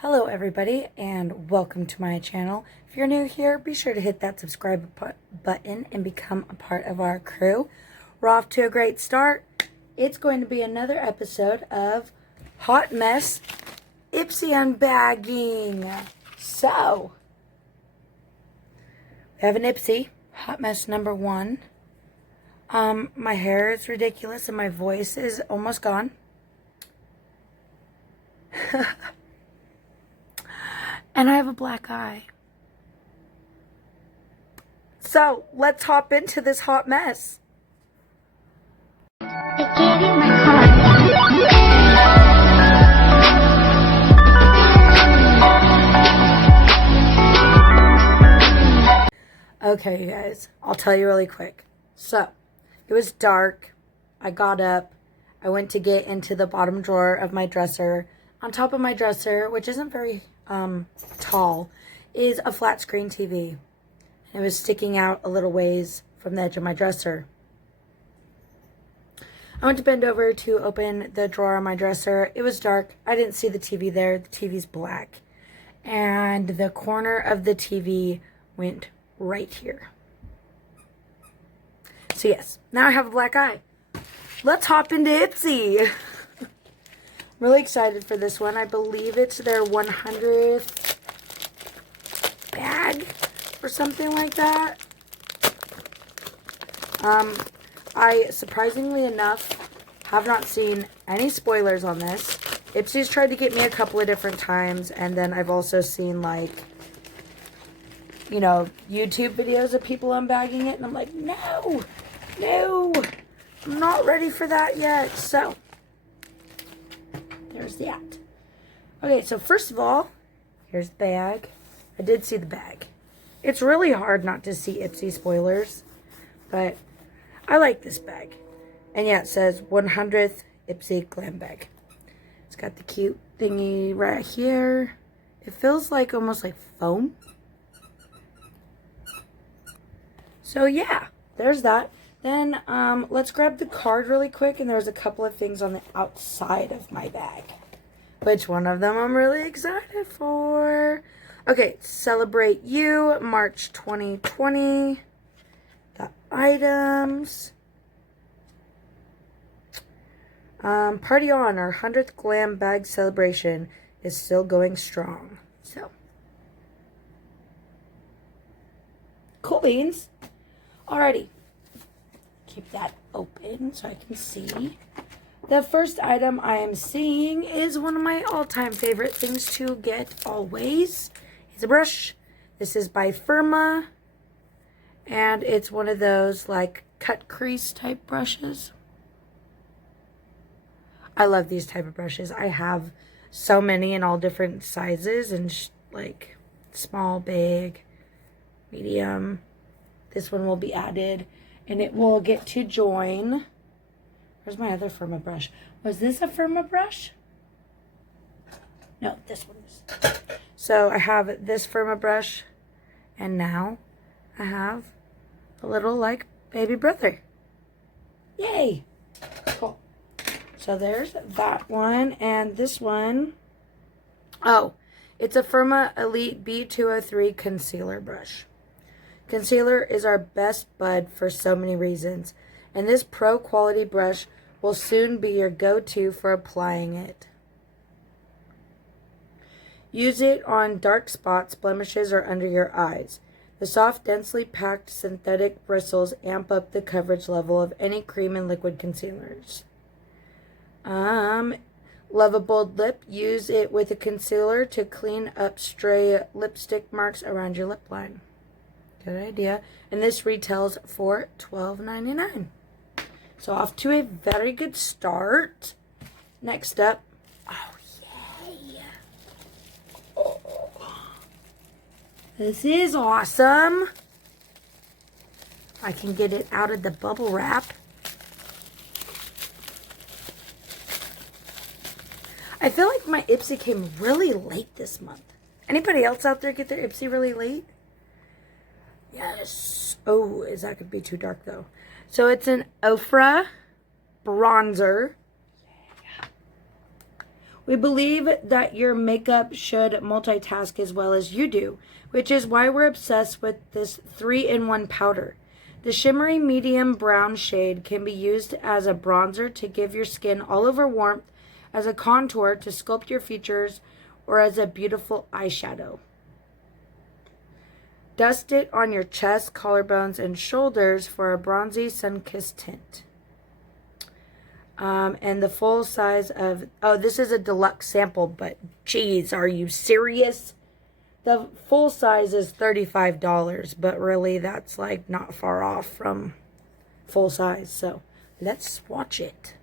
Hello everybody and welcome to my channel. If you're new here, be sure to hit that subscribe button and become a part of our crew. We're off to a great start. It's going to be another episode of Hot Mess Ipsy Unbagging. So, we have an Ipsy, Hot Mess number 1. My hair is ridiculous and my voice is almost gone. And I have a black eye. So, let's hop into this hot mess. Okay, you guys, I'll tell you really quick. So, it was dark. I got up. I went to get into the bottom drawer of my dresser. On top of my dresser, which isn't very tall, is a flat screen TV. It was sticking out a little ways from the edge of my dresser. I went to bend over to open the drawer on my dresser. It was dark. I didn't see the TV there. The TV's black. And the corner of the TV went right here. So yes, now I have a black eye. Let's hop into Ipsy. Really excited for this one. I believe it's their 100th bag or something like that. I, surprisingly enough, have not seen any spoilers on this. Ipsy's tried to get me a couple of different times, and then I've also seen, like, you know, YouTube videos of people unbagging it, and I'm like, no, I'm not ready for that yet. So, there's that. Okay, so first of all, here's the bag. I did see the bag. It's really hard not to see Ipsy spoilers, but I like this bag. And yeah, it says 100th Ipsy Glam Bag. It's got the cute thingy right here. It feels like almost like foam. So yeah, there's that. Then let's grab the card really quick, and there's a couple of things on the outside of my bag. Which one of them I'm really excited for? Okay, Celebrate You, March 2020. The items. Party on, our 100th Glam Bag celebration is still going strong. So, cool beans. Alrighty. Keep that open so I can see. The first item I am seeing is one of my all-time favorite things to get always. It's a brush. This is by Firma. And it's one of those like cut crease type brushes. I love these type of brushes. I have so many in all different sizes and like small, big, medium. This one will be added. And it will get to join. Where's my other Firma brush? Was this a Firma brush? No, this one is. So I have this Firma brush. And now I have a little like baby brother. Yay! Cool. So there's that one. And this one. Oh, it's a Firma Elite B203 concealer brush. Concealer is our best bud for so many reasons, and this pro quality brush will soon be your go-to for applying it. Use it on dark spots, blemishes, or under your eyes. The soft, densely packed synthetic bristles amp up the coverage level of any cream and liquid concealers. Love a bold lip. Use it with a concealer to clean up stray lipstick marks around your lip line. Good idea. And this retails for $12.99. So off to a very good start. Next up. Oh, yay. Oh. This is awesome. I can get it out of the bubble wrap. I feel like my Ipsy came really late this month. Anybody else out there get their Ipsy really late? Yes. Oh, is that going to be too dark, though? So it's an Ofra bronzer We believe that your makeup should multitask as well as you do, which is why we're obsessed with this 3-in-1 powder. The shimmery medium brown shade can be used as a bronzer to give your skin all over warmth, as a contour to sculpt your features, or as a beautiful eyeshadow. Dust it on your chest, collarbones, and shoulders for a bronzy sun-kissed tint. And the full size of... Oh, this is a deluxe sample, but geez, are you serious? The full size is $35, but really that's like not far off from full size. So let's swatch it.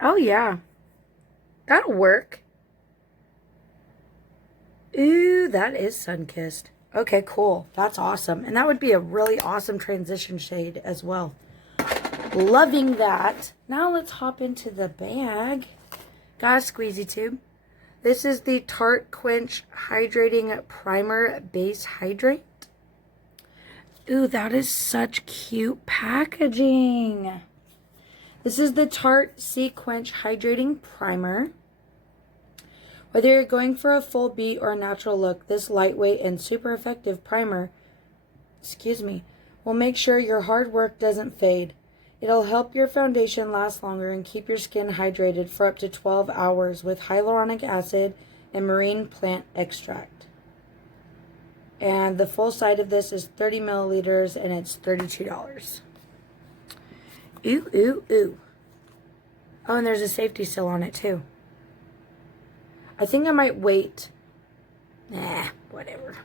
Oh yeah, that'll work. Ooh, that is sun-kissed. Okay, cool. That's awesome. And that would be a really awesome transition shade as well. Loving that. Now let's hop into the bag. Got a squeezy tube. This is the Tarte Quench Hydrating Primer Base Hydrate. Ooh, that is such cute packaging. This is the Tarte Sea Quench Hydrating Primer. Whether you're going for a full beat or a natural look, this lightweight and super effective primer, will make sure your hard work doesn't fade. It'll help your foundation last longer and keep your skin hydrated for up to 12 hours with hyaluronic acid and marine plant extract. And the full size of this is 30 milliliters and it's $32. Ooh, ooh, ooh. Oh, and there's a safety seal on it too. I think I might wait. Nah, whatever.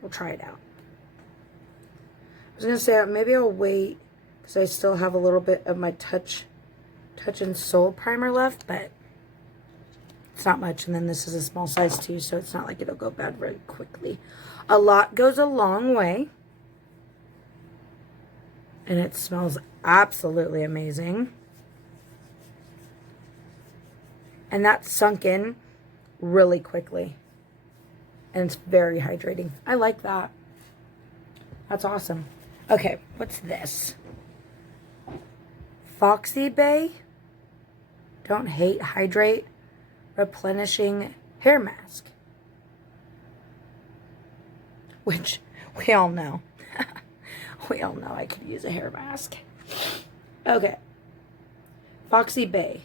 We'll try it out. I was going to say, maybe I'll wait because I still have a little bit of my Touch and Soul primer left, but it's not much. And then this is a small size too, so it's not like it'll go bad very quickly. A lot goes a long way. And it smells absolutely amazing. And that's sunk in really quickly. And it's very hydrating. I like that. That's awesome. Okay, what's this? Foxy Bay Don't Hate Hydrate Replenishing Hair Mask. Which we all know. We all know I could use a hair mask. Okay. Foxy Bay.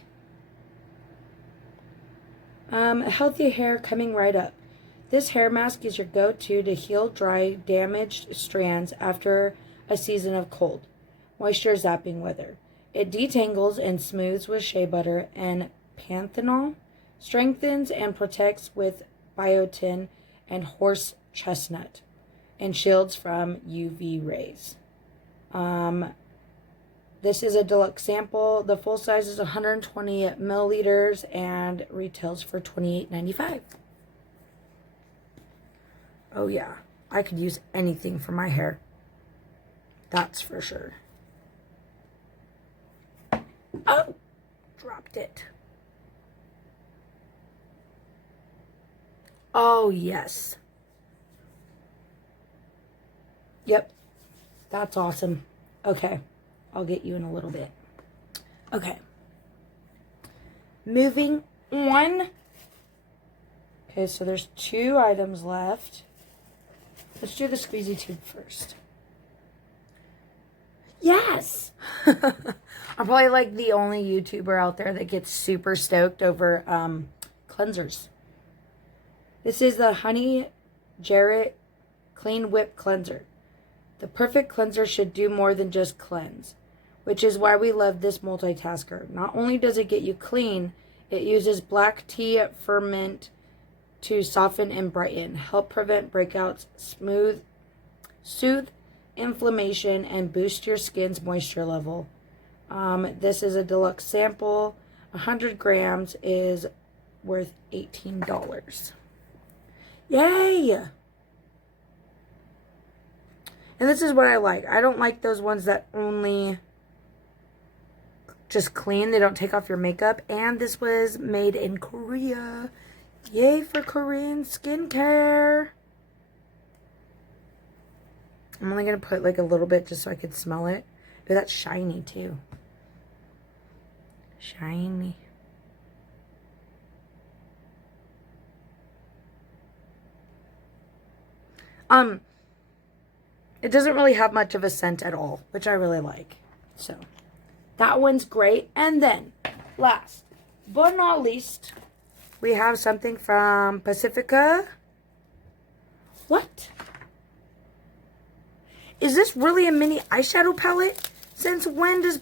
Healthy hair coming right up. This hair mask is your go-to to heal dry, damaged strands after a season of cold, moisture zapping weather. It detangles and smooths with shea butter and panthenol, strengthens and protects with biotin and horse chestnut, and shields from UV rays. This is a deluxe sample. The full size is 120 milliliters and retails for $28.95. Oh yeah, I could use anything for my hair. That's for sure. Oh, dropped it. Oh yes. Yep, that's awesome. Okay, I'll get you in a little bit. Okay, moving on. Okay, so there's 2 items left. Let's do the squeezy tube first. Yes! I'm probably like the only YouTuber out there that gets super stoked over cleansers. This is the Honey Jarrett Clean Whip Cleanser. The perfect cleanser should do more than just cleanse, which is why we love this multitasker. Not only does it get you clean, it uses black tea ferment to soften and brighten, help prevent breakouts, soothe inflammation, and boost your skin's moisture level. This is a deluxe sample. 100 grams is worth $18. Yay! And this is what I like. I don't like those ones that only just clean. They don't take off your makeup. And this was made in Korea. Yay for Korean skincare. I'm only going to put like a little bit just so I could smell it. Ooh, that's shiny too. Shiny. It doesn't really have much of a scent at all, which I really like. So, that one's great. And then, last but not least, we have something from Pacifica. What? Is this really a mini eyeshadow palette? Since when does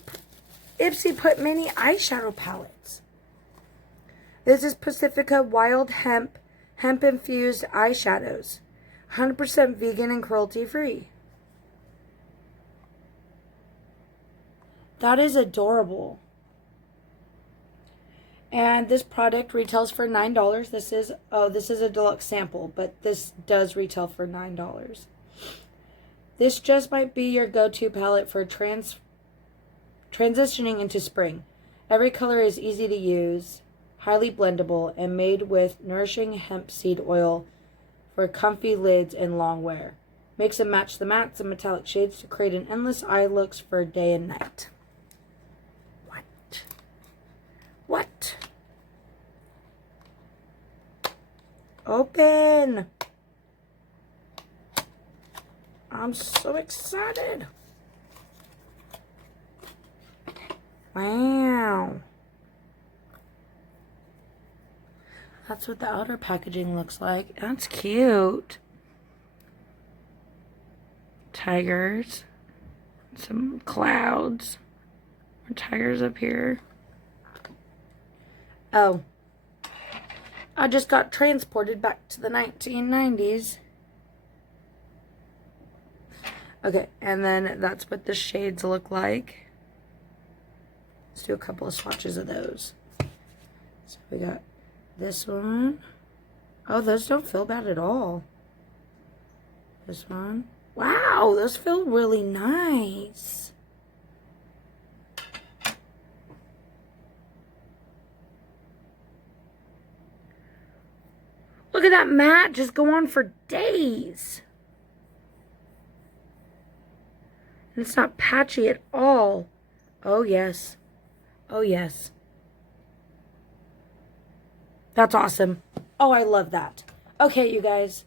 Ipsy put mini eyeshadow palettes? This is Pacifica Wild Hemp infused eyeshadows. 100% vegan and cruelty free. That is adorable. And this product retails for $9. This is a deluxe sample, but this does retail for $9. This just might be your go-to palette for transitioning into spring. Every color is easy to use, highly blendable, and made with nourishing hemp seed oil for comfy lids and long wear. Mix and match the mattes and metallic shades to create an endless eye looks for day and night. What? Open! I'm so excited. Wow. That's what the outer packaging looks like. That's cute. Tigers. Some clouds. Tigers up here. Oh. I just got transported back to the 1990s. Okay, and then that's what the shades look like. Let's do a couple of swatches of those. So we got this one. Oh, those don't feel bad at all. This one. Wow, those feel really nice. Look at that matte just go on for days. And it's not patchy at all. Oh, yes. Oh, yes. That's awesome. Oh, I love that. Okay, you guys.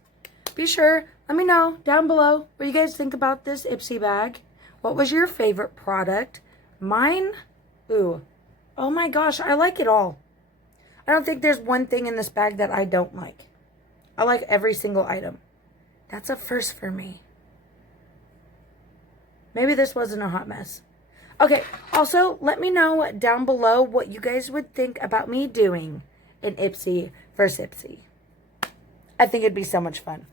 Be sure, let me know down below what you guys think about this Ipsy bag. What was your favorite product? Mine? Ooh. Oh my gosh, I like it all. I don't think there's one thing in this bag that I don't like. I like every single item. That's a first for me. Maybe this wasn't a hot mess. Okay, also, let me know down below what you guys would think about me doing an Ipsy versus Ipsy. I think it'd be so much fun.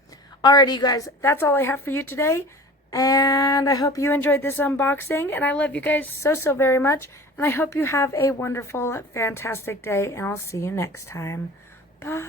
Alrighty, you guys, that's all I have for you today. And I hope you enjoyed this unboxing. And I love you guys so, so very much. And I hope you have a wonderful, fantastic day. And I'll see you next time. Bye.